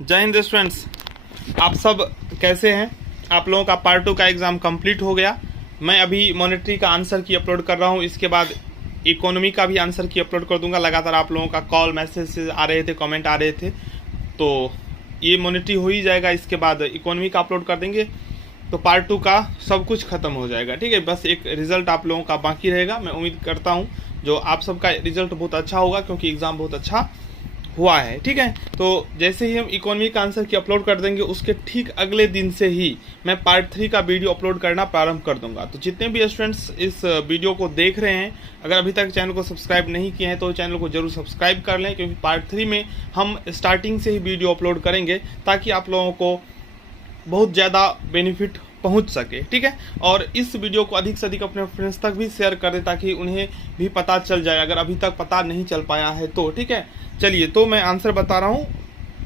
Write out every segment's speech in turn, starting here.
जय हिंद स्टूडेंट्स, आप सब कैसे हैं। आप लोगों का पार्ट 2 का एग्ज़ाम कंप्लीट हो गया। मैं अभी मॉनेटरी का आंसर की अपलोड कर रहा हूं, इसके बाद इकोनॉमी का भी आंसर की अपलोड कर दूंगा। लगातार आप लोगों का कॉल मैसेज आ रहे थे, कमेंट आ रहे थे, तो ये मॉनेटरी हो ही जाएगा। इसके बाद इकोनॉमी का अपलोड कर देंगे तो पार्ट 2 का सब कुछ खत्म हो जाएगा। ठीक है, बस एक रिजल्ट आप लोगों का बाकी रहेगा। मैं उम्मीद करता हूँ जो आप सबका रिजल्ट बहुत अच्छा होगा, क्योंकि एग्ज़ाम बहुत अच्छा हुआ है। ठीक है, तो जैसे ही हम इकोनॉमी का आंसर की अपलोड कर देंगे, उसके ठीक अगले दिन से ही मैं पार्ट 3 का वीडियो अपलोड करना प्रारंभ कर दूंगा। तो जितने भी स्टूडेंट्स इस वीडियो को देख रहे हैं, अगर अभी तक चैनल को सब्सक्राइब नहीं किए हैं तो चैनल को जरूर सब्सक्राइब कर लें, क्योंकि पार्ट 3 में हम स्टार्टिंग से ही वीडियो अपलोड करेंगे ताकि आप लोगों को बहुत ज़्यादा बेनिफिट पहुंच सके। ठीक है, और इस वीडियो को अधिक से अधिक अपने फ्रेंड्स तक भी शेयर कर दें ताकि उन्हें भी पता चल जाए, अगर अभी तक पता नहीं चल पाया है तो। ठीक है, चलिए, तो मैं आंसर बता रहा हूँ।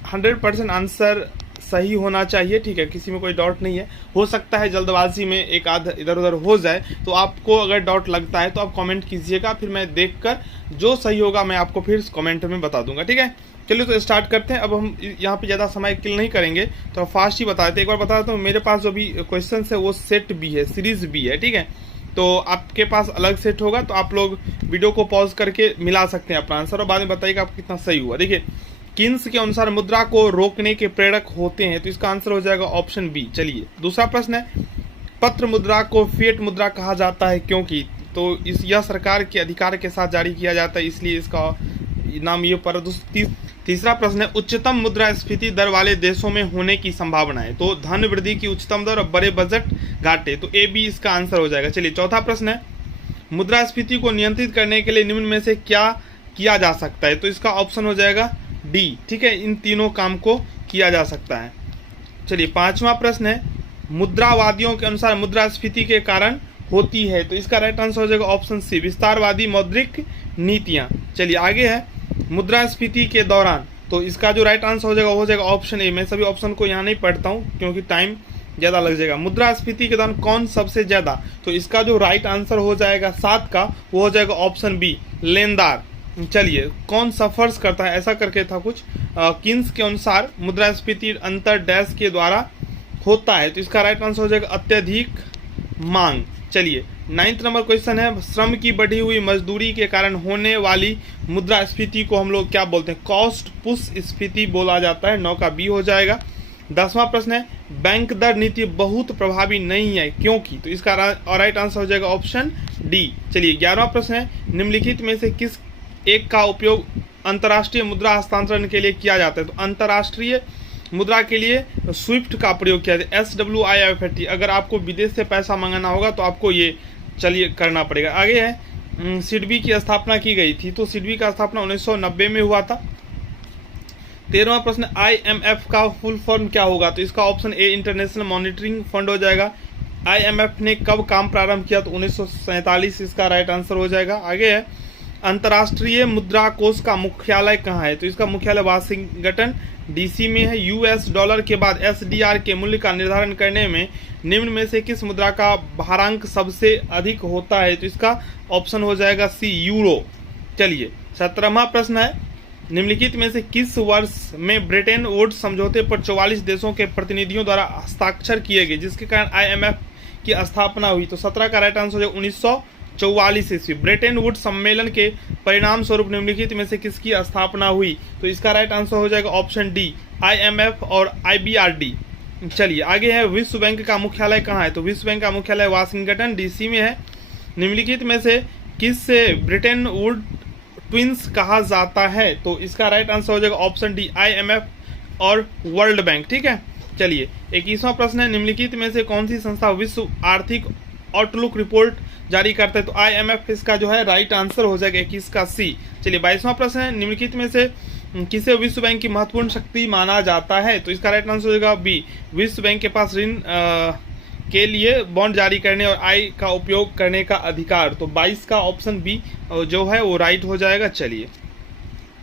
100% आंसर सही होना चाहिए। ठीक है, किसी में कोई डाउट नहीं है। हो सकता है जल्दबाजी में एक आध इधर उधर हो जाए, तो आपको अगर डाउट लगता है तो आप कमेंट कीजिएगा, फिर मैं देखकर जो सही होगा मैं आपको फिर कमेंट में बता दूंगा। ठीक है, चलिए तो स्टार्ट करते हैं। अब हम यहाँ पे ज़्यादा समय किल नहीं करेंगे, तो फास्ट ही बता देते। एक बार बता देता हूँ, मेरे पास जो भी क्वेश्चन है वो सेट बी है, सीरीज बी है। ठीक है, तो आपके पास अलग सेट होगा, तो आप लोग वीडियो को पॉज करके मिला सकते हैं अपना आंसर और बाद में बताइएगा आप कितना सही हुआ। देखिए, किन्स के अनुसार मुद्रा को रोकने के प्रेरक होते हैं, तो इसका आंसर हो जाएगा ऑप्शन बी। चलिए, दूसरा प्रश्न है, पत्र मुद्रा को फिएट मुद्रा कहा जाता है क्योंकि, तो यह सरकार के अधिकार के साथ जारी किया जाता है, इसलिए इसका नाम ये पर। तीसरा प्रश्न है, उच्चतम मुद्रास्फीति दर वाले देशों में होने की संभावना है, तो धन वृद्धि की उच्चतम दर और बड़े बजट घाटे, तो ए बी इसका आंसर हो जाएगा। चलिए, चौथा प्रश्न है, मुद्रास्फीति को नियंत्रित करने के लिए निम्न में से क्या किया जा सकता है, तो इसका ऑप्शन हो जाएगा डी। ठीक है, इन तीनों काम को किया जा सकता है। चलिए, पांचवा प्रश्न है, मुद्रावादियों के अनुसार मुद्रास्फीति के कारण होती है, तो इसका राइट आंसर हो जाएगा ऑप्शन सी, विस्तारवादी मौद्रिक नीतियां। चलिए, आगे है, मुद्रास्फीति के दौरान, तो इसका जो राइट आंसर हो जाएगा ऑप्शन ए। मैं सभी ऑप्शन को यहाँ नहीं पढ़ता हूँ क्योंकि टाइम ज़्यादा लग जाएगा। मुद्रास्फीति के दौरान कौन सबसे ज़्यादा, तो इसका जो राइट आंसर हो जाएगा 7 का, वो हो जाएगा ऑप्शन बी, लेनदार। चलिए, कौन सफर्स करता है, ऐसा करके था कुछ। किन्स के अनुसार मुद्रास्फीति अंतर डैश के द्वारा होता है, तो इसका राइट आंसर हो जाएगा अत्यधिक मांग। चलिए, 9th नंबर क्वेश्चन है, श्रम की बढ़ी हुई मजदूरी के कारण होने वाली मुद्रास्फीति को हम लोग क्या बोलते हैं, कॉस्ट पुश स्फीति बोला जाता है। 9 का बी हो जाएगा। 10वां प्रश्न है, बैंक दर नीति बहुत प्रभावी नहीं है क्योंकि, तो इसका राइट आंसर हो जाएगा ऑप्शन डी। चलिए, 11वां प्रश्न है, निम्नलिखित में से किस एक का उपयोग अंतर्राष्ट्रीय मुद्रा हस्तांतरण के लिए किया जाता है, तो अंतर्राष्ट्रीय मुद्रा के लिए स्विफ्ट का प्रयोग किया जाता है, SWIFT। अगर आपको विदेश से पैसा मंगाना होगा तो आपको ये चलिए करना पड़ेगा। आगे है, सिडबी की स्थापना की गई थी, तो सिडबी का स्थापना 1990 में हुआ था। 13वां प्रश्न, IMF का फुल फॉर्म क्या होगा, तो इसका option A, international monitoring fund हो जाएगा। IMF ने कब काम प्रारंभ किया, तो 1947, इसका राइट आंसर हो जाएगा। आगे है, अंतर्राष्ट्रीय मुद्रा कोष का मुख्यालय कहाँ है, तो इसका मुख्यालय वाशिंगटन DC में है। US डॉलर के बाद SDR के मूल्य का निर्धारण करने में निम्न में से किस मुद्रा का भारांक सबसे अधिक होता है, तो इसका ऑप्शन हो जाएगा सी, यूरो। चलिए, 17वां प्रश्न है, निम्नलिखित में से किस वर्ष में ब्रेटन वुड्स समझौते पर 44 देशों के प्रतिनिधियों द्वारा हस्ताक्षर किए गए, जिसके कारण IMF की स्थापना हुई, तो 17 का राइट आंसर हो जाएगा 1944 ईस्वी। ब्रेटन वुड्स सम्मेलन के परिणाम स्वरूप निम्नलिखित में से किसकी स्थापना हुई, तो इसका राइट आंसर हो जाएगा ऑप्शन डी, IMF और IBRD। चलिए, आगे है, विश्व बैंक का मुख्यालय कहाँ है, तो विश्व बैंक का मुख्यालय वाशिंगटन DC में है। निम्नलिखित में से किस से ब्रेटन वुड ट्विंस कहा जाता है, तो इसका राइट आंसर हो जाएगा ऑप्शन डी, IMF और वर्ल्ड बैंक। ठीक है, चलिए, 21वां प्रश्न है, निम्नलिखित में से कौन सी संस्था विश्व आर्थिक आउटलुक रिपोर्ट जारी करता है, तो IMF इसका जो है राइट आंसर हो जाएगा 21 का सी। चलिए, 22वां प्रश्न है, निम्नलिखित में से किसे विश्व बैंक की महत्वपूर्ण शक्ति माना जाता है, तो इसका राइट आंसर हो जाएगा बी, विश्व बैंक के पास ऋण के लिए बॉन्ड जारी करने और आय का उपयोग करने का अधिकार, तो 22 का ऑप्शन बी जो है वो राइट हो जाएगा। चलिए,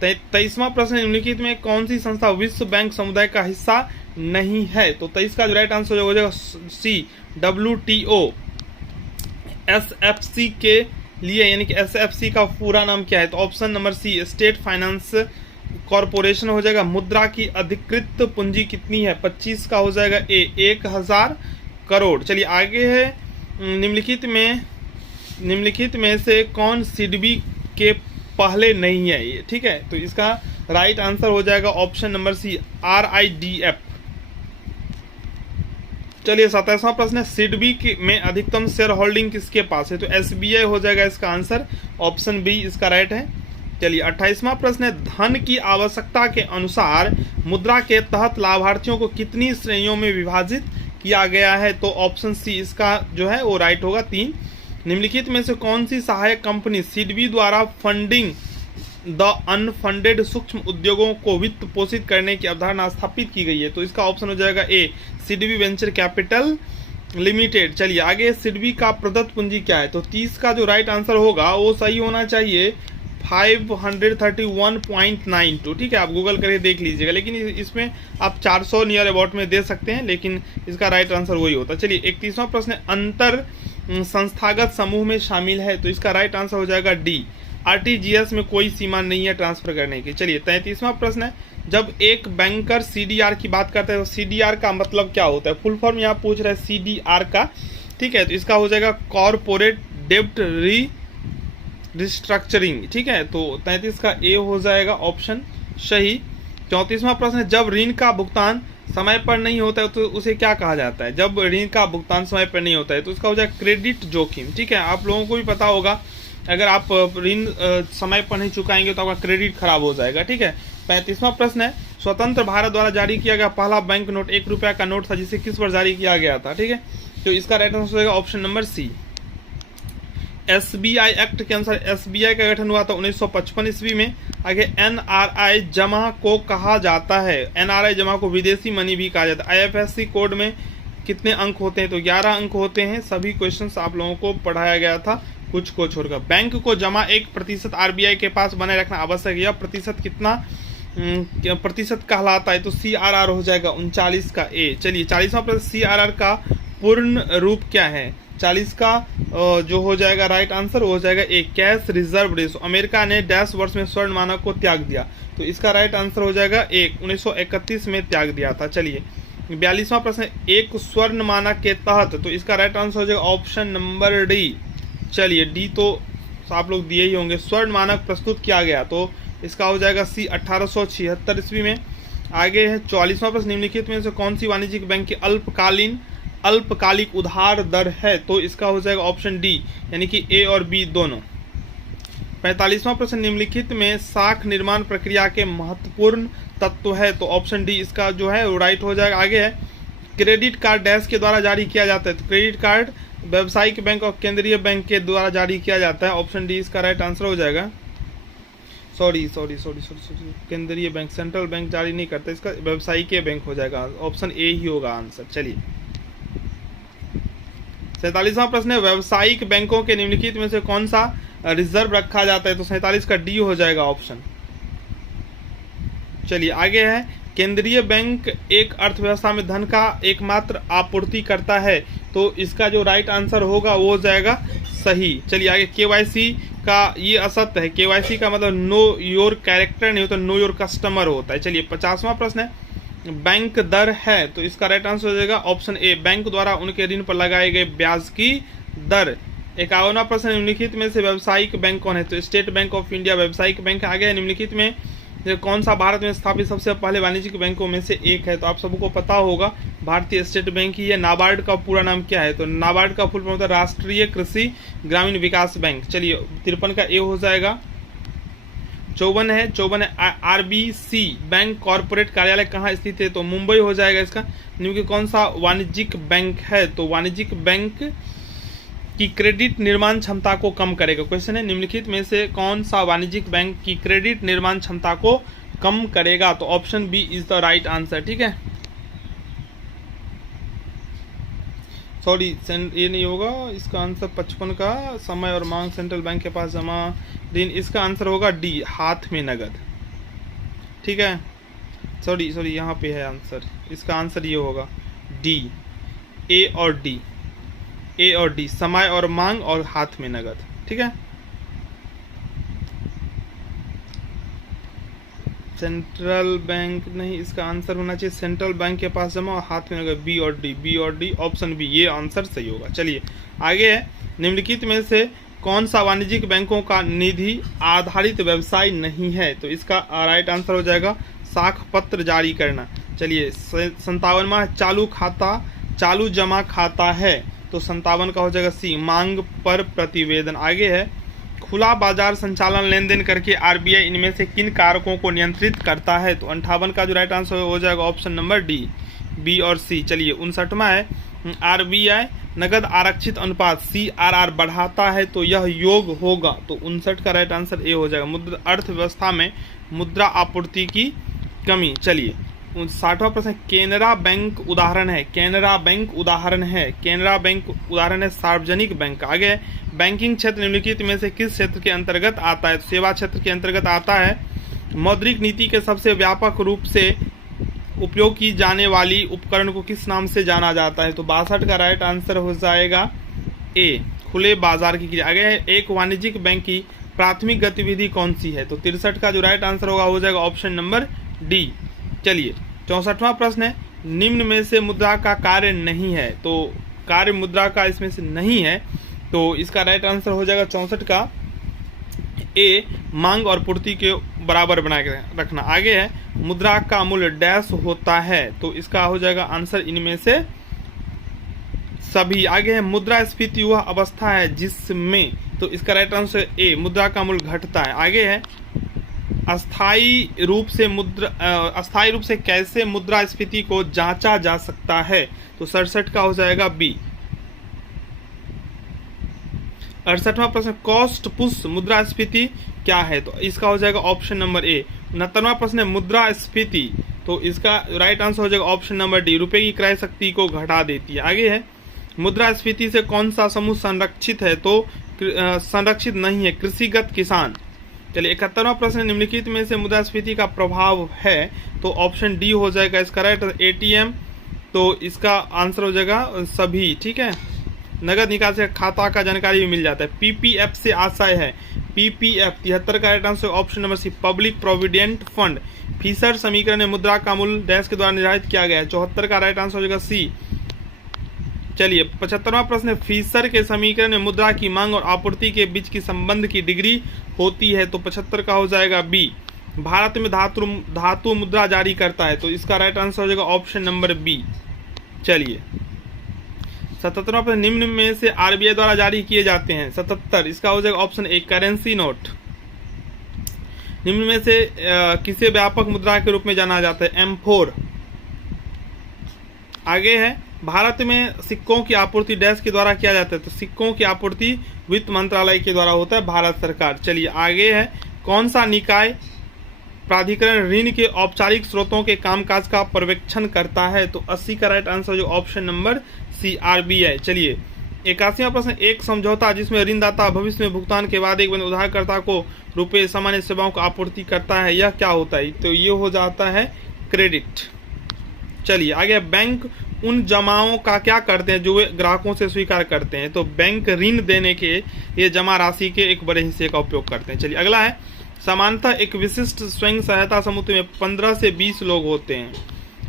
23वां प्रश्न, निम्नलिखित में कौन सी संस्था विश्व बैंक समुदाय का हिस्सा नहीं है, तो 23 का जो राइट आंसर हो जाएगा सी, WTO। SFC के लिए, यानी कि SFC का पूरा नाम क्या है, तो option number C, state finance corporation हो जाएगा। मुद्रा की अधिकृत पूंजी कितनी है? 25 का हो जाएगा ए, 1000 करोड़। चलिए आगे है, निम्नलिखित में से कौन सिडबी के पहले नहीं है ये, ठीक है। तो इसका राइट आंसर हो जाएगा ऑप्शन नंबर सी, RIDF। चलिए 27वां प्रश्न है, सिडबी में अधिकतम शेयर होल्डिंग किसके पास है? तो SBI हो जाएगा इसका आंसर, ऑप्शन बी इसका राइट है। चलिए 28वां प्रश्न है, धन की आवश्यकता के अनुसार मुद्रा के तहत लाभार्थियों को कितनी श्रेणियों में विभाजित किया गया है? तो ऑप्शन सी इसका जो है वो राइट होगा, 3। निम्नलिखित में से कौन सी सहायक कंपनी सिडबी द्वारा फंडिंग द अनफंडेड सूक्ष्म उद्योगों को वित्त पोषित करने की अवधारणा स्थापित की गई है? तो इसका ऑप्शन हो जाएगा ए, सिडबी वेंचर कैपिटल लिमिटेड। चलिए आगे, सिडबी का प्रदत्त पूंजी क्या है? तो 30 का जो राइट आंसर होगा वो सही होना चाहिए 531.92, ठीक है। आप गूगल करके देख लीजिएगा, लेकिन इसमें आप 400 नियर अबाउट में दे सकते हैं, लेकिन इसका राइट आंसर वही होता है। चलिए 31वां प्रश्न है, अंतर संस्थागत समूह में शामिल है? तो इसका राइट आंसर हो जाएगा डी, RTGS में कोई सीमा नहीं है ट्रांसफर करने की। चलिए 33वां प्रश्न है, जब एक बैंकर CDR की बात करता है तो CDR का मतलब क्या होता है? फुल फॉर्म यहाँ पूछ रहे हैं CDR का, ठीक है। तो इसका हो जाएगा कॉर्पोरेट डेब्ट रिस्ट्रक्चरिंग, ठीक है। तो 33 का ए हो जाएगा ऑप्शन सही। 34वां प्रश्न है, जब ऋण का भुगतान समय पर नहीं होता है तो उसे क्या कहा जाता है? जब ऋण का भुगतान समय पर नहीं होता है तो उसका हो जाएगा क्रेडिट जोखिम, ठीक है। आप लोगों को भी पता होगा, अगर आप ऋण समय पर नहीं चुकाएंगे तो आपका क्रेडिट खराब हो जाएगा, ठीक है। 35वां प्रश्न है, स्वतंत्र भारत द्वारा जारी किया गया पहला बैंक नोट 1 रुपया का नोट था, जिसे किस वर्ष जारी किया गया था? ठीक है, तो इसका राइट आंसर हो जाएगा option number C. SBI act के अनुसार SBI का गठन हुआ था 1955 ईस्वी में। आगे NRI जमा को कहा जाता है, NRI जमा को विदेशी मनी भी कहा जाता है। IFSC कोड में कितने अंक होते हैं? तो 11 अंक होते हैं। सभी क्वेश्चंस आप लोगों को पढ़ाया गया था, कुछ को छोड़कर। बैंक को जमा 1% RBI के पास बनाए रखना आवश्यक है। यह प्रतिशत कितना प्रतिशत कहलाता है? तो CRR हो जाएगा 39 का ए। चलिए 40वां प्रश्न, CRR का पूर्ण रूप क्या है? 40 का जो हो जाएगा राइट आंसर हो जाएगा ए, कैश रिजर्व रेशो। अमेरिका ने डैश वर्ष में स्वर्ण मानक को त्याग दिया, तो इसका राइट आंसर हो जाएगा ए, 1931 में त्याग दिया था। चलिए 42वां प्रश्न, एक स्वर्ण मानक के तहत, तो इसका राइट आंसर हो जाएगा ऑप्शन नंबर डी। चलिए डी तो आप लोग दिए ही होंगे। स्वर्ण मानक प्रस्तुत किया गया, तो इसका हो जाएगा सी, 1876 ईस्वी में। आगे है 44वां प्रश्न, निम्नलिखित में से कौन सी वाणिज्यिक बैंक की अल्पकालिक उधार दर है? तो इसका हो जाएगा ऑप्शन डी, यानी कि ए और बी दोनों। 45वां प्रश्न, निम्नलिखित में साख निर्माण प्रक्रिया के महत्वपूर्ण तत्व है? तो ऑप्शन डी इसका जो है वो राइट हो जाएगा। आगे है, क्रेडिट कार्ड डैश के द्वारा जारी किया जाता है? तो क्रेडिट कार्ड व्यावसायिक बैंक और केंद्रीय बैंक के द्वारा जारी किया जाता है। ऑप्शन डी इसका राइट आंसर हो जाएगा। सॉरी, केंद्रीय बैंक, सेंट्रल बैंक जारी नहीं करता, इसका व्यावसायिक बैंक हो जाएगा। ऑप्शन ए ही होगा आंसर। चलिए 47वां प्रश्न है, व्यावसायिक बैंकों के निम्नलिखित में से कौन सा रिजर्व रखा जाता है? तो 47 का डी हो जाएगा ऑप्शन। चलिए आगे है, केंद्रीय बैंक एक अर्थव्यवस्था में धन का एकमात्र आपूर्ति करता है? तो इसका जो राइट आंसर होगा वो हो जाएगा सही। चलिए आगे, KYC का ये असत्य है। KYC का मतलब नो योर कैरेक्टर नहीं होता, नो योर कस्टमर होता है। चलिए 50वां प्रश्न है, बैंक दर है? तो इसका राइट आंसर हो जाएगा ऑप्शन ए, बैंक द्वारा उनके ऋण पर लगाए गए ब्याज की दर। 51वां प्रश्न, निम्नलिखित में से व्यावसायिक बैंक कौन है? तो स्टेट बैंक ऑफ इंडिया व्यावसायिक बैंक। आगे है, निम्नलिखित में कौन सा भारत में स्थापित सबसे पहले वाणिज्यिक बैंकों में से एक है? तो आप सबको पता होगा, भारतीय स्टेट बैंक ही है। नाबार्ड का पूरा नाम क्या है? तो नाबार्ड का फुल फॉर्म होता है राष्ट्रीय कृषि ग्रामीण विकास बैंक। चलिए 53 का ए हो जाएगा। 54 है RBC बैंक कॉर्पोरेट कार्यालय कहाँ स्थित है? तो मुंबई हो जाएगा इसका। क्योंकि कौन सा वाणिज्यिक बैंक है? तो वाणिज्यिक बैंक की क्रेडिट निर्माण क्षमता को कम करेगा। क्वेश्चन है, निम्नलिखित में से कौन सा वाणिज्यिक बैंक की क्रेडिट निर्माण क्षमता को कम करेगा? तो option B is the right answer. ठीक है, सॉरी ये नहीं होगा, इसका आंसर 55 का समय और मांग सेंट्रल बैंक के पास जमा ऋण, इसका आंसर होगा डी, हाथ में नगद। ठीक है, सॉरी यहाँ पे है आंसर, इसका आंसर ये होगा डी, ए और डी, समय और मांग और हाथ में नगद। ठीक है, सेंट्रल बैंक नहीं, इसका आंसर होना चाहिए सेंट्रल बैंक के पास जमा और हाथ में लगा। बी और डी ऑप्शन बी, ये आंसर सही होगा। चलिए आगे है, निम्नलिखित में से कौन सा वाणिज्यिक बैंकों का निधि आधारित व्यवसाय नहीं है? तो इसका राइट आंसर हो जाएगा साख पत्र जारी करना। चलिए 57वां चालू खाता चालू जमा खाता है, तो 57 का हो जाएगा सी, मांग पर प्रतिवेदन। आगे है, खुला बाजार संचालन लेन देन करके आरबीआई इनमें से किन कारकों को नियंत्रित करता है? तो 58 का जो राइट आंसर हो जाएगा ऑप्शन नंबर डी, बी और सी। चलिए 59वां है, आरबीआई नगद आरक्षित अनुपात CRR बढ़ाता है तो यह योग होगा। तो 59 का राइट आंसर ए हो जाएगा, अर्थव्यवस्था में मुद्रा आपूर्ति की कमी। चलिए 60वां प्रश्न, केनरा बैंक उदाहरण है, केनरा बैंक उदाहरण है, केनरा बैंक उदाहरण है सार्वजनिक बैंक। आगे बैंकिंग क्षेत्र निम्नलिखित में से किस क्षेत्र के अंतर्गत आता है? तो सेवा क्षेत्र के अंतर्गत आता है। मौद्रिक नीति के सबसे व्यापक रूप से उपयोग की जाने वाली उपकरण को किस नाम से जाना जाता है? तो 62 का राइट आंसर हो जाएगा ए, खुले बाजार की क्रिया। आगे है, एक वाणिज्यिक बैंक की प्राथमिक गतिविधि कौन सी है? तो 63 का जो राइट आंसर होगा हो जाएगा ऑप्शन नंबर डी। चलिए 64वां प्रश्न है, निम्न में से मुद्रा का कार्य नहीं है, तो कार्य मुद्रा का इसमें से नहीं है, तो इसका राइट आंसर हो जाएगा 64 का ए, मांग और पूर्ति के बराबर बना के रखना। आगे है, मुद्रा का मूल्य डैश होता है, तो इसका हो जाएगा आंसर इनमें से सभी। आगे है, मुद्रास्फीति वह अवस्था है जिसमें, तो इसका राइट आंसर ए, मुद्रा का मूल्य घटता है। आगे है, अस्थायी रूप से कैसे मुद्रास्फीति को जांचा जा सकता है? तो 67 का हो जाएगा बी। 68वां प्रश्न, कॉस्ट पुश मुद्रास्फीति क्या है? तो इसका हो जाएगा ऑप्शन नंबर ए। 69वां प्रश्न है, मुद्रास्फीति, तो इसका राइट आंसर हो जाएगा ऑप्शन नंबर डी, रुपए की क्रय शक्ति को घटा देती है। आगे है, मुद्रास्फीति से कौन सा समूह संरक्षित है? तो संरक्षित नहीं है, कृषिगत किसान। चलिए 71वां प्रश्न, निम्नलिखित में से मुद्रास्फीति का प्रभाव है? तो ऑप्शन डी हो जाएगा इसका राइट। ATM, तो इसका आंसर हो जाएगा सभी। ठीक है, नगद निकासी खाता का जानकारी भी मिल जाता है। PPF से आशय है, PPF 73 का right answer option number C, public provident fund. Fisher समीकरण में मुद्रा का मूल्य डैश के द्वारा निर्धारित किया गया है, 74 का राइट आंसर हो जाएगा सी। चलिए 75वां प्रश्न, फिशर के समीकरण में मुद्रा की मांग और आपूर्ति के बीच की संबंध की डिग्री होती है, तो 75 का हो जाएगा बी। भारत में धातु मुद्रा जारी करता है, तो इसका राइट आंसर हो जाएगा ऑप्शन नंबर बी। चलिए 77वां प्रश्न, निम्न में से आरबीआई द्वारा जारी किए जाते हैं 77, इसका हो जाएगा ऑप्शन ए, करेंसी नोट। निम्न में से किसे व्यापक मुद्रा के रूप में जाना जाता है? M4। आगे है, भारत में सिक्कों की आपूर्ति डैश के द्वारा किया जाता है, तो सिक्कों की आपूर्ति वित्त मंत्रालय के द्वारा होता है, भारत सरकार। चलिए आगे है, कौन सा निकाय प्राधिकरण ऋण के औपचारिक स्रोतों के कामकाज का पर्यवेक्षण करता है? तो 80 का राइट आंसर जो ऑप्शन नंबर सी, RBI। चलिए 81वां प्रश्न, एक समझौता जिसमें ऋणदाता भविष्य में भुगतान के बाद एक बंद उधारकर्ता को रुपए सामान्य सेवाओं को आपूर्ति करता है, यह क्या होता है? तो ये हो जाता है क्रेडिट। चलिए आगे, बैंक उन जमाओं का क्या करते हैं जो वे ग्राहकों से स्वीकार करते हैं? तो बैंक ऋण देने के ये जमा राशि के एक बड़े हिस्से का उपयोग करते हैं। चलिए अगला है, सामान्यतः एक विशिष्ट स्वयं सहायता समूह में 15 से 20 लोग होते हैं,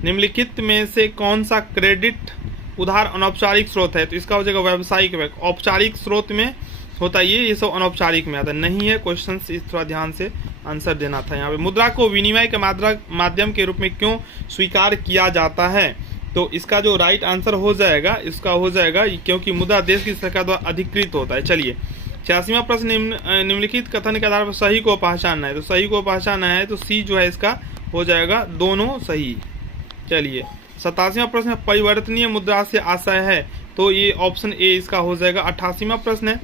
निम्नलिखित में से कौन सा क्रेडिट उधार अनौपचारिक स्रोत है? तो इसका हो जाएगा व्यावसायिक बैंक। औपचारिक स्रोत में होता है ये सब अनौपचारिक में आता नहीं है। क्वेश्चन इस थोड़ा ध्यान से आंसर देना था यहाँ पे। मुद्रा को विनिमय के माध्यम के रूप में क्यों स्वीकार किया जाता है? तो इसका जो राइट आंसर हो जाएगा, इसका हो जाएगा क्योंकि मुद्रा देश की सरकार द्वारा अधिकृत होता है। चलिए 86वां प्रश्न, निम्नलिखित कथन के आधार पर सही को पहचानना है, तो सही को पहचानना है तो सी जो है इसका हो जाएगा दोनों सही। चलिए 87वां प्रश्न, परिवर्तनीय मुद्रा से आशय है, तो ये ऑप्शन ए इसका हो जाएगा। 88वां प्रश्न है,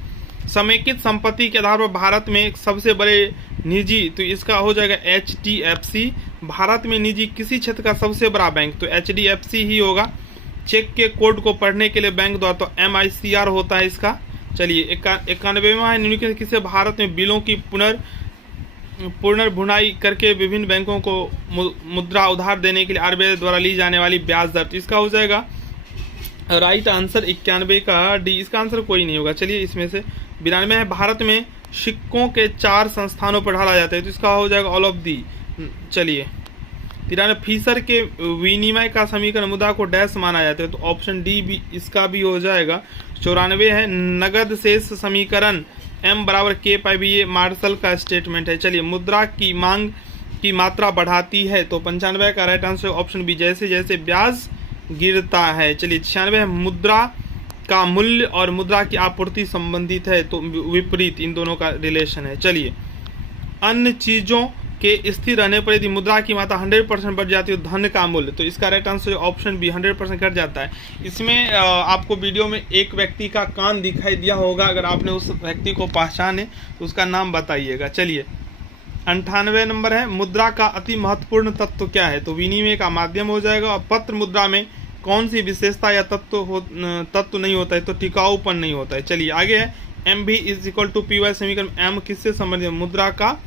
समेकित संपत्ति के आधार पर भारत में एक सबसे बड़े निजी, तो इसका हो जाएगा HDFC। भारत में निजी किसी क्षेत्र का सबसे बड़ा बैंक, तो HDFC ही होगा। चेक के कोड को पढ़ने के लिए बैंक द्वारा, तो MICR होता है इसका। चलिए 91वां है, निम्नलिखित किसे भारत में बिलों की पुनर्भुनाई करके विभिन्न बैंकों को मुद्रा उधार देने के लिए RBI द्वारा ली जाने वाली ब्याज दर, तो इसका हो जाएगा राइट आंसर 91 का डी। इसका आंसर कोई नहीं होगा। चलिए इसमें से 92 है, भारत में सिक्कों के 4 संस्थानों पर ढाला जाता है, तो इसका हो जाएगा ऑल ऑफ दी। चलिए 93 के विनिमय का समीकरण मुद्रा को डैश माना जाता है, तो ऑप्शन डी भी इसका भी हो जाएगा। 94 है नगद शेष समीकरण M बराबर K पाई भी, ये मार्शल का स्टेटमेंट है। चलिए मुद्रा की मांग की मात्रा बढ़ाती है, तो 95 का राइट आंसर ऑप्शन बी, जैसे जैसे ब्याज गिरता है। चलिए 96 है मुद्रा का मूल्य और मुद्रा की आपूर्ति संबंधित है, तो विपरीत इन दोनों का रिलेशन है। चलिए अन्य चीजों के स्थिर रहने पर यदि मुद्रा की मात्रा 100% बढ़ जाती है तो धन का मूल्य, तो इसका राइट आंसर ऑप्शन बी 100% घट जाता है। इसमें आपको वीडियो में एक व्यक्ति का कान दिखाई दिया होगा, अगर आपने उस व्यक्ति को पहचाने तो उसका नाम बताइएगा। चलिए 98 नंबर है मुद्रा का अति महत्वपूर्ण तत्व क्या है, तो विनिमय का माध्यम हो जाएगा। और पत्र मुद्रा में कौन सी विशेषता या तत्व नहीं होता है, तो टिकाऊपन नहीं होता है। चलिए आगे है एम भी is equal to P Y समीकरण एम किससे संबंधित, मुद्रा का,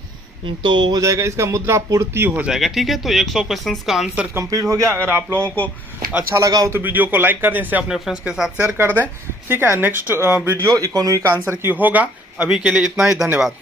तो हो जाएगा इसका मुद्रा पूर्ति हो जाएगा। ठीक है, तो 100 क्वेश्चंस का आंसर कंप्लीट हो गया। अगर आप लोगों को अच्छा लगा हो तो वीडियो को लाइक कर दें, इसे अपने फ्रेंड्स के साथ शेयर कर दें। ठीक है, नेक्स्ट वीडियो इकोनॉमी का आंसर की होगा। अभी के लिए इतना ही, धन्यवाद।